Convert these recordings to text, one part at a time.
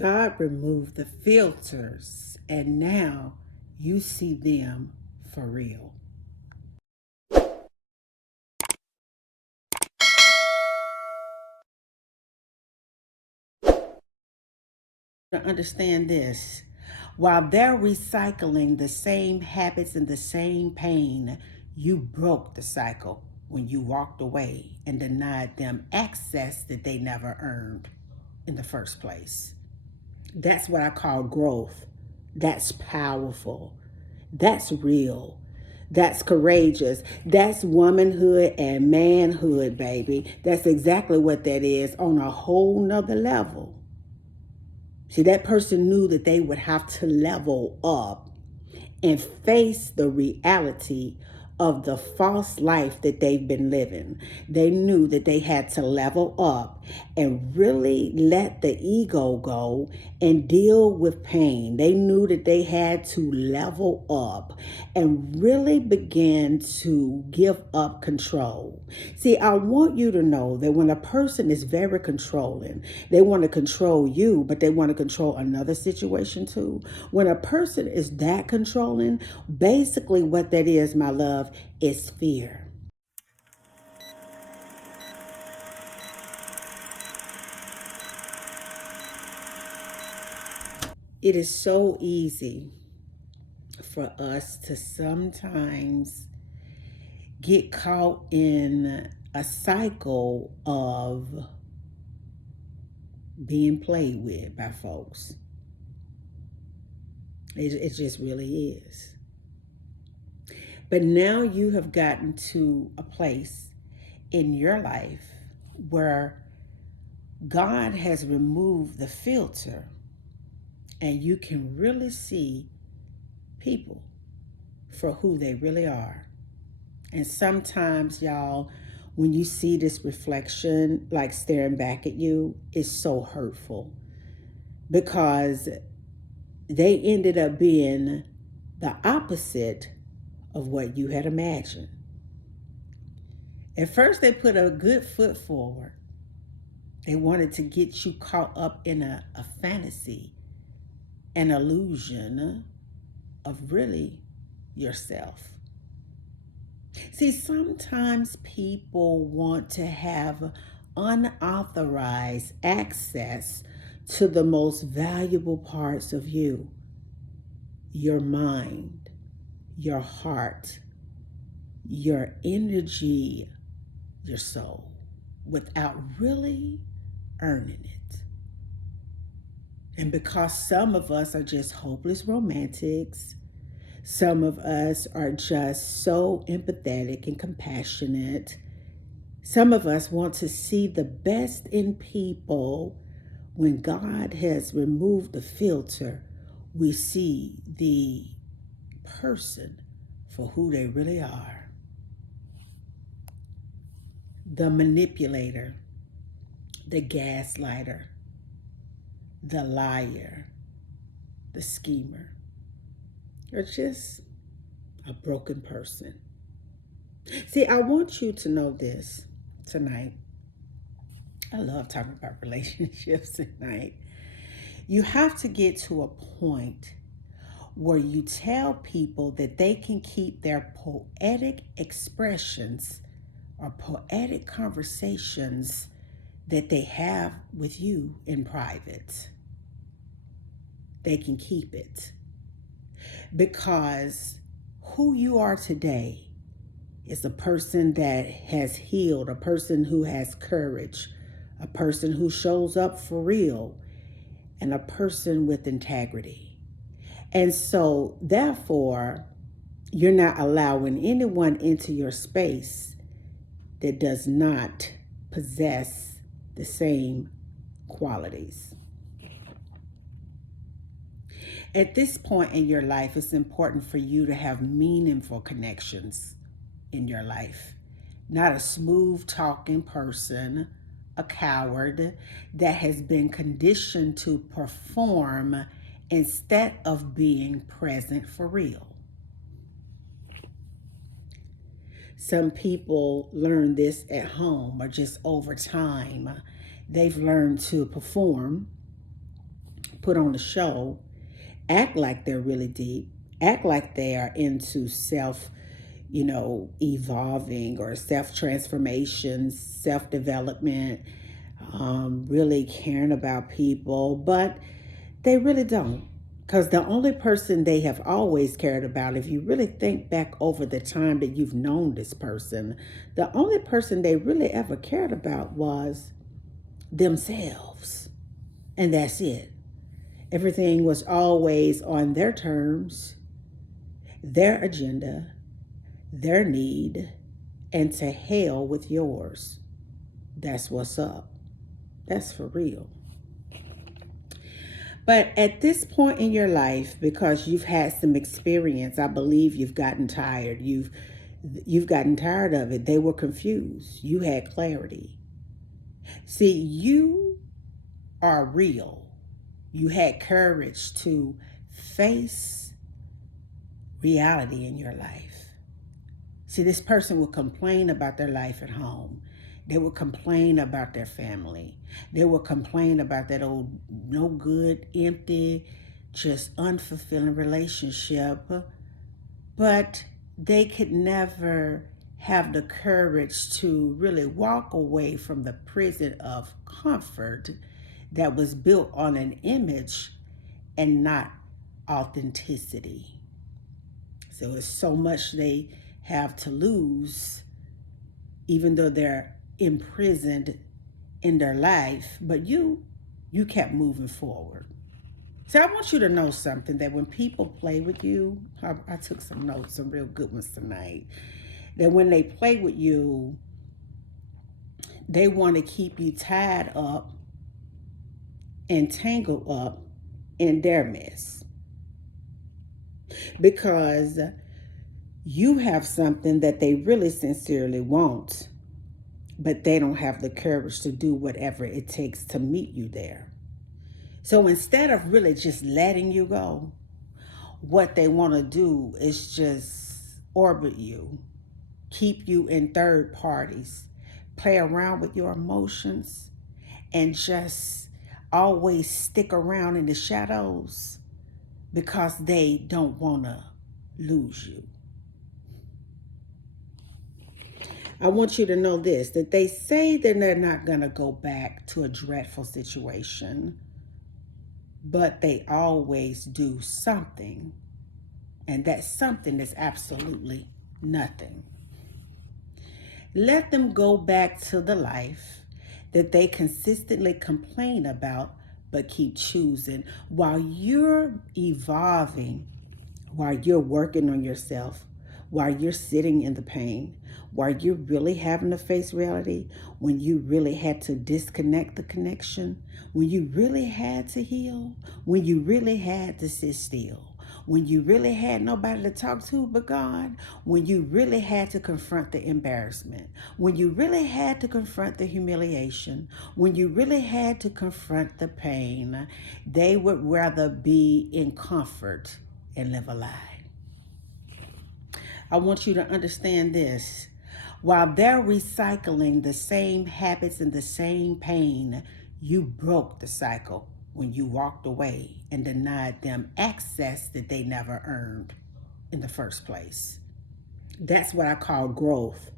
God removed the filters, and now you see them for real. To understand this, while they're recycling the same habits and the same pain, you broke the cycle when you walked away and denied them access that they never earned in the first place. That's what I call growth. That's powerful. That's real. That's courageous. That's womanhood and manhood, baby. That's exactly what that is on a whole nother level. See, that person knew that they would have to level up and face the reality of the false life that they've been living. They knew that they had to level up and really let the ego go and deal with pain. They knew that they had to level up and really begin to give up control. See, I want you to know that when a person is very controlling, they want to control you, but they want to control another situation too. When a person is that controlling, basically what that is, my love, is fear. It is so easy for us to sometimes get caught in a cycle of being played with by folks. It just really is. But now you have gotten to a place in your life where God has removed the filter and you can really see people for who they really are. And sometimes, y'all, when you see this reflection like staring back at you, it's so hurtful because they ended up being the opposite of what you had imagined. At first, they put a good foot forward. They wanted to get you caught up in a fantasy, an illusion of really yourself. See, sometimes people want to have unauthorized access to the most valuable parts of you, your mind, your heart, your energy, your soul, without really earning it. And because some of us are just hopeless romantics, some of us are just so empathetic and compassionate. Some of us want to see the best in people. When God has removed the filter, we see the person for who they really are. The manipulator, the gaslighter, the liar, the schemer, or just a broken person. See, I want you to know this tonight. I love talking about relationships tonight. You have to get to a point where you tell people that they can keep their poetic expressions or poetic conversations that they have with you in private. They can keep it. Because who you are today is a person that has healed, a person who has courage, a person who shows up for real, and a person with integrity. And so, therefore, you're not allowing anyone into your space that does not possess the same qualities. At this point in your life, it's important for you to have meaningful connections in your life, not a smooth talking person, a coward that has been conditioned to perform instead of being present for real. Some people learn this at home or just over time. They've learned to perform put on a show, act like they're really deep, act like they are into self, evolving or self transformation, self development, really caring about people, but they really don't. Because the only person they have always cared about, if you really think back over the time that you've known this person, the only person they really ever cared about was themselves. And that's it. Everything was always on their terms, their agenda, their need, and to hell with yours. That's what's up. That's for real. But at this point in your life, because you've had some experience, I believe you've gotten tired. You've gotten tired of it. They were confused. You had clarity. See, you are real. You had courage to face reality in your life. See, this person would complain about their life at home. They would complain about their family. They would complain about that old no good, empty, just unfulfilling relationship. But they could never have the courage to really walk away from the prison of comfort that was built on an image and not authenticity. So it's so much they have to lose, even though they're imprisoned in their life, but you kept moving forward. So I want you to know something, that when people play with you, I took some notes, some real good ones tonight, that when they play with you, they want to keep you tied up and tangled up in their mess, because you have something that they really sincerely want, but they don't have the courage to do whatever it takes to meet you there. So instead of really just letting you go, what they want to do is just orbit you, keep you in third parties, play around with your emotions, and just always stick around in the shadows because they don't want to lose you. I want you to know this, that they say that they're not going to go back to a dreadful situation, but they always do something. And that something is absolutely nothing. Let them go back to the life that they consistently complain about, but keep choosing while you're evolving, while you're working on yourself, while you're sitting in the pain, while you're really having to face reality, when you really had to disconnect the connection, when you really had to heal, when you really had to sit still, when you really had nobody to talk to but God, when you really had to confront the embarrassment, when you really had to confront the humiliation, when you really had to confront the pain, they would rather be in comfort and live a lie. I want you to understand this. While they're recycling the same habits and the same pain, you broke the cycle when you walked away and denied them access that they never earned in the first place. That's what I call growth.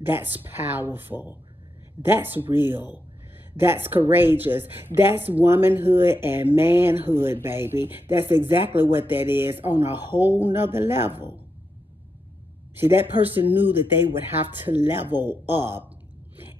That's powerful. That's real. That's courageous. That's womanhood and manhood, baby. That's exactly what that is on a whole nother level. See, that person knew that they would have to level up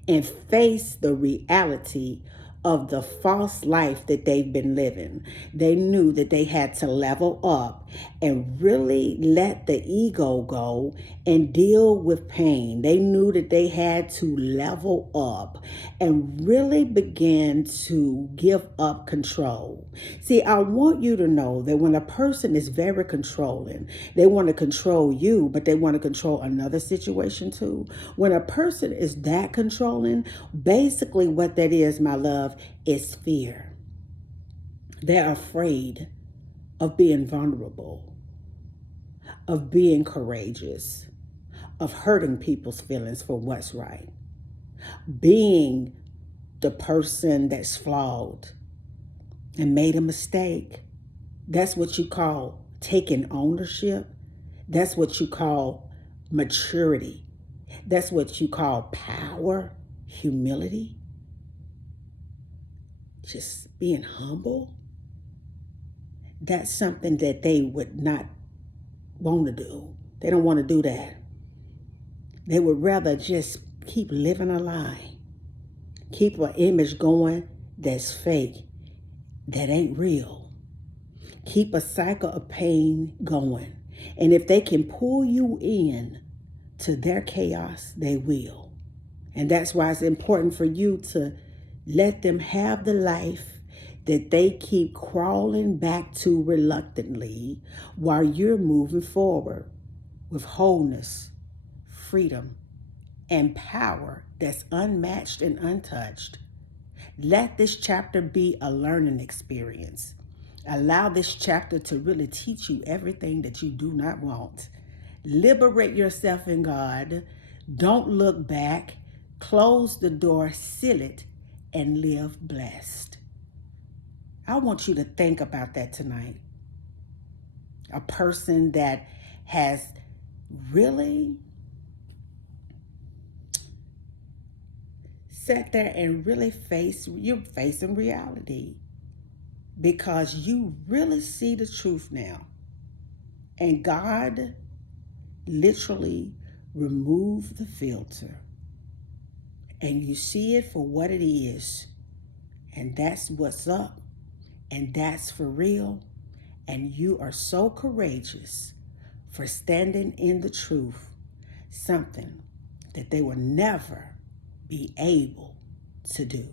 and face the reality of the false life that they've been living. They knew that they had to level up and really let the ego go and deal with pain. They knew that they had to level up and really begin to give up control. See, I want you to know that when a person is very controlling, they want to control you, but they want to control another situation too. When a person is that controlling, basically what that is, my love, is fear. They're afraid of being vulnerable, of being courageous, of hurting people's feelings for what's right, being the person that's flawed, and made a mistake. That's what you call taking ownership. That's what you call maturity. That's what you call power, humility, just being humble. That's something that they would not want to do. They don't want to do that. They would rather just keep living a lie, keep an image going that's fake, that ain't real. Keep a cycle of pain going. And if they can pull you in to their chaos, they will. And that's why it's important for you to let them have the life that they keep crawling back to reluctantly while you're moving forward with wholeness, freedom, and power that's unmatched and untouched. Let this chapter be a learning experience. Allow this chapter to really teach you everything that you do not want. Liberate yourself in God. Don't look back. Close the door, seal it, and live blessed. I want you to think about that tonight. A person that has really sat there and really you're facing reality because you really see the truth now. And God literally removed the filter and you see it for what it is. And that's what's up. And that's for real. And you are so courageous for standing in the truth, something that they will never be able to do.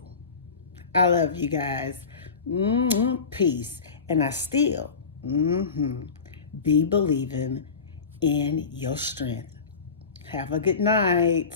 I love you guys. Peace. And I still be believing in your strength. Have a good night.